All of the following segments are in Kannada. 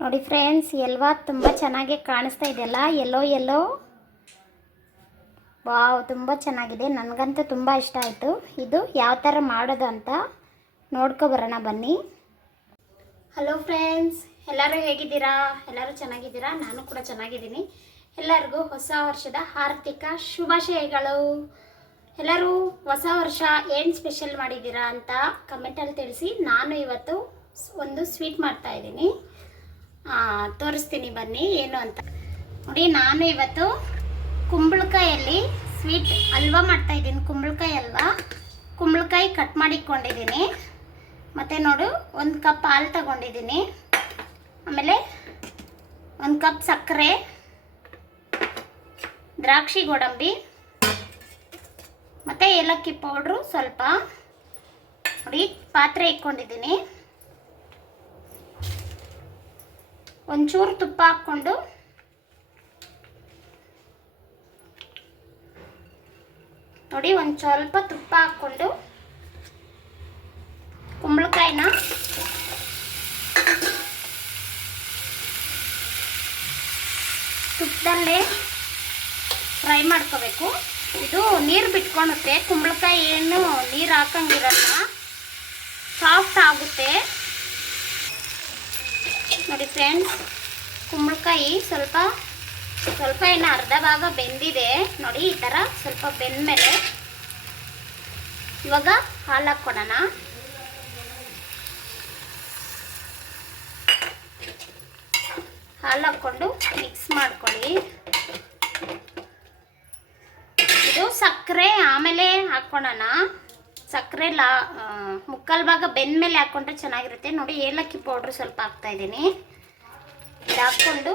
ನೋಡಿ ಫ್ರೆಂಡ್ಸ್, ಎಲ್ವಾ ತುಂಬ ಚೆನ್ನಾಗಿ ಕಾಣಿಸ್ತಾ ಇದೆಯಲ್ಲ, ಎಲ್ಲೋ ಎಲ್ಲೋ. ವಾವ್, ತುಂಬ ಚೆನ್ನಾಗಿದೆ. ನನಗಂತೂ ತುಂಬ ಇಷ್ಟ ಆಯಿತು. ಇದು ಯಾವ ಥರ ಮಾಡೋದು ಅಂತ ನೋಡ್ಕೊಬರೋಣ ಬನ್ನಿ. ಹಲೋ ಫ್ರೆಂಡ್ಸ್, ಎಲ್ಲರೂ ಹೇಗಿದ್ದೀರಾ? ಎಲ್ಲರೂ ಚೆನ್ನಾಗಿದ್ದೀರಾ? ನಾನು ಕೂಡ ಚೆನ್ನಾಗಿದ್ದೀನಿ. ಎಲ್ಲರಿಗೂ ಹೊಸ ವರ್ಷದ ಆರ್ಥಿಕ ಶುಭಾಶಯಗಳು. ಎಲ್ಲರೂ ಹೊಸ ವರ್ಷ ಏನು ಸ್ಪೆಷಲ್ ಮಾಡಿದ್ದೀರಾ ಅಂತ ಕಮೆಂಟಲ್ಲಿ ತಿಳಿಸಿ. ನಾನು ಇವತ್ತು ಒಂದು ಸ್ವೀಟ್ ಮಾಡ್ತಾಯಿದ್ದೀನಿ, ತೋರಿಸ್ತೀನಿ ಬನ್ನಿ ಏನು ಅಂತ. ನೋಡಿ, ನಾನು ಇವತ್ತು ಕುಂಬಳಕಾಯಲ್ಲಿ ಸ್ವೀಟ್ ಹಲ್ವಾ ಮಾಡ್ತಾಯಿದ್ದೀನಿ. ಕುಂಬಳಕಾಯಿ ಹಲ್ವಾ, ಕುಂಬಳಕಾಯಿ ಕಟ್ ಮಾಡಿಕೊಂಡಿದ್ದೀನಿ. ಮತ್ತು ನೋಡು, 1 ಕಪ್ ಹಾಲು ತಗೊಂಡಿದ್ದೀನಿ. ಆಮೇಲೆ 1 ಕಪ್ ಸಕ್ಕರೆ, ದ್ರಾಕ್ಷಿ ಗೋಡಂಬಿ ಮತ್ತು ಏಲಕ್ಕಿ ಪೌಡ್ರು ಸ್ವಲ್ಪ. ನೋಡಿ, ಪಾತ್ರೆ ಇಟ್ಕೊಂಡಿದ್ದೀನಿ. ಒಂಚೂರು ತುಪ್ಪ ಹಾಕ್ಕೊಂಡು ನೋಡಿ, ಒಂದು ಸ್ವಲ್ಪ ತುಪ್ಪ ಹಾಕ್ಕೊಂಡು ಕುಂಬಳಕಾಯಿನ ತುಪ್ಪದಲ್ಲೇ ಫ್ರೈ ಮಾಡ್ಕೋಬೇಕು. ಇದು ನೀರು ಬಿಟ್ಕೊಳುತ್ತೆ. ಕುಂಬಳಕಾಯಿ ಏನು ನೀರು ಹಾಕಂಗಿರಲ್ಲ, ಸಾಫ್ಟ್ ಆಗುತ್ತೆ. ನೋಡಿ ಫ್ರೆಂಡ್ಸ್, ಕುಂಬಳಕಾಯಿ ಸ್ವಲ್ಪ ಏನು ಅರ್ಧ ಭಾಗ ಬೆಂದಿದೆ. ನೋಡಿ, ಈ ಥರ ಸ್ವಲ್ಪ ಬೆಂದಮೇಲೆ ಇವಾಗ ಹಾಲು ಹಾಕ್ಕೊಳೋಣ. ಹಾಲು ಹಾಕ್ಕೊಂಡು ಮಿಕ್ಸ್ ಮಾಡ್ಕೊಳ್ಳಿ. ಇದು ಸಕ್ಕರೆ ಆಮೇಲೆ ಹಾಕ್ಕೊಳ್ಳೋಣ. ಸಕ್ಕರೆ ಮುಕ್ಕಾಲು ಭಾಗ ಬೆಂದಮೇಲೆ ಹಾಕ್ಕೊಂಡ್ರೆ ಚೆನ್ನಾಗಿರುತ್ತೆ. ನೋಡಿ, ಏಲಕ್ಕಿ ಪೌಡ್ರು ಸ್ವಲ್ಪ ಹಾಕ್ತಾಯಿದ್ದೀನಿ. ಇದು ಹಾಕ್ಕೊಂಡು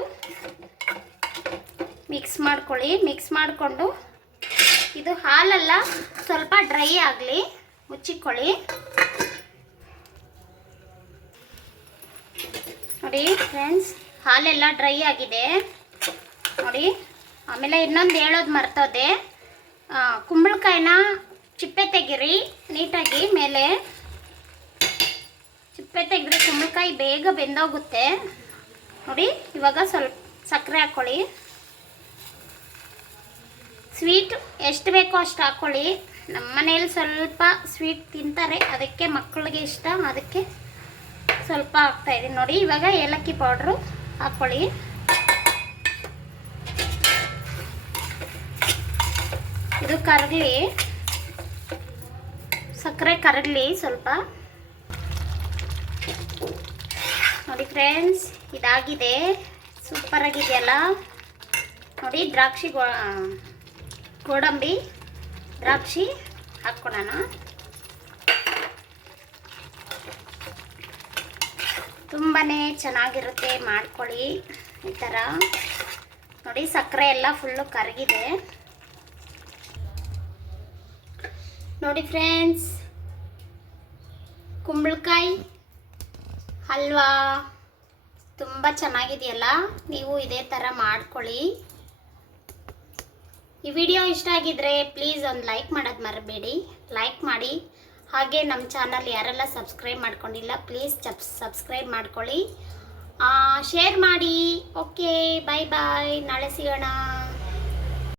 ಮಿಕ್ಸ್ ಮಾಡ್ಕೊಳ್ಳಿ. ಮಿಕ್ಸ್ ಮಾಡಿಕೊಂಡು ಇದು ಹಾಲೆಲ್ಲ ಸ್ವಲ್ಪ ಡ್ರೈ ಆಗಲಿ, ಮುಚ್ಚಿಕೊಳ್ಳಿ. ನೋಡಿ ಫ್ರೆಂಡ್ಸ್, ಹಾಲೆಲ್ಲ ಡ್ರೈ ಆಗಿದೆ ನೋಡಿ. ಆಮೇಲೆ ಇನ್ನೊಂದು ಹೇಳೋದು ಮರ್ತೋದೆ, ಕುಂಬಳಕಾಯಿನ ಚಿಪ್ಪೆ ತೆಗಿರಿ ನೀಟಾಗಿ. ಮೇಲೆ ಚಿಪ್ಪೆ ತೆಗೆದ್ರೆ ಕುಂಬಳಕಾಯಿ ಬೇಗ ಬೆಂದೋಗುತ್ತೆ. ನೋಡಿ, ಇವಾಗ ಸ್ವಲ್ಪ ಸಕ್ಕರೆ ಹಾಕ್ಕೊಳ್ಳಿ. ಸ್ವೀಟ್ ಎಷ್ಟು ಬೇಕೋ ಅಷ್ಟು ಹಾಕ್ಕೊಳ್ಳಿ. ನಮ್ಮ ಮನೇಲಿ ಸ್ವಲ್ಪ ಸ್ವೀಟ್ ತಿಂತಾರೆ, ಅದಕ್ಕೆ ಮಕ್ಕಳಿಗೆ ಇಷ್ಟ, ಅದಕ್ಕೆ ಸ್ವಲ್ಪ ಹಾಕ್ತಾಯಿದ್ದೀನಿ. ನೋಡಿ, ಇವಾಗ ಏಲಕ್ಕಿ ಪೌಡ್ರು ಹಾಕ್ಕೊಳ್ಳಿ. ಇದು ಕರಗಲಿ, ಸಕ್ಕರೆ ಕರಗಲಿ ಸ್ವಲ್ಪ. ನೋಡಿ ಫ್ರೆಂಡ್ಸ್, ಇದಾಗಿದೆ. ಸೂಪರ್ ಆಗಿದೆಯಲ್ಲ. ನೋಡಿ, ದ್ರಾಕ್ಷಿ ಗೋಡಂಬಿ ದ್ರಾಕ್ಷಿ ಹಾಕ್ಕೊಳ್ಳೋಣ. ತುಂಬಾ ಚೆನ್ನಾಗಿರುತ್ತೆ, ಮಾಡ್ಕೊಳ್ಳಿ ಈ ಥರ. ನೋಡಿ, ಸಕ್ಕರೆ ಎಲ್ಲ ಫುಲ್ಲು ಕರಗಿದೆ. ನೋಡಿ ಫ್ರೆಂಡ್ಸ್, ಕುಂಬಳಕಾಯಿ ಹಲ್ವಾ ತುಂಬ ಚೆನ್ನಾಗಿದೆಯಲ್ಲ. ನೀವು ಇದೇ ಥರ ಮಾಡ್ಕೊಳ್ಳಿ. ಈ ವಿಡಿಯೋ ಇಷ್ಟ ಆಗಿದ್ರೆ ಪ್ಲೀಸ್ ಒಂದು ಲೈಕ್ ಮಾಡೋದು ಮರಬೇಡಿ. ಲೈಕ್ ಮಾಡಿ. ಹಾಗೆ ನಮ್ಮ ಚಾನಲ್ ಯಾರೆಲ್ಲ ಸಬ್ಸ್ಕ್ರೈಬ್ ಮಾಡ್ಕೊಂಡಿಲ್ಲ ಪ್ಲೀಸ್ ಸಬ್ಸ್ಕ್ರೈಬ್ ಮಾಡ್ಕೊಳ್ಳಿ. ಶೇರ್ ಮಾಡಿ. ಓಕೆ, ಬಾಯ್ ಬಾಯ್. ನಾಳೆ ಸಿಗೋಣ.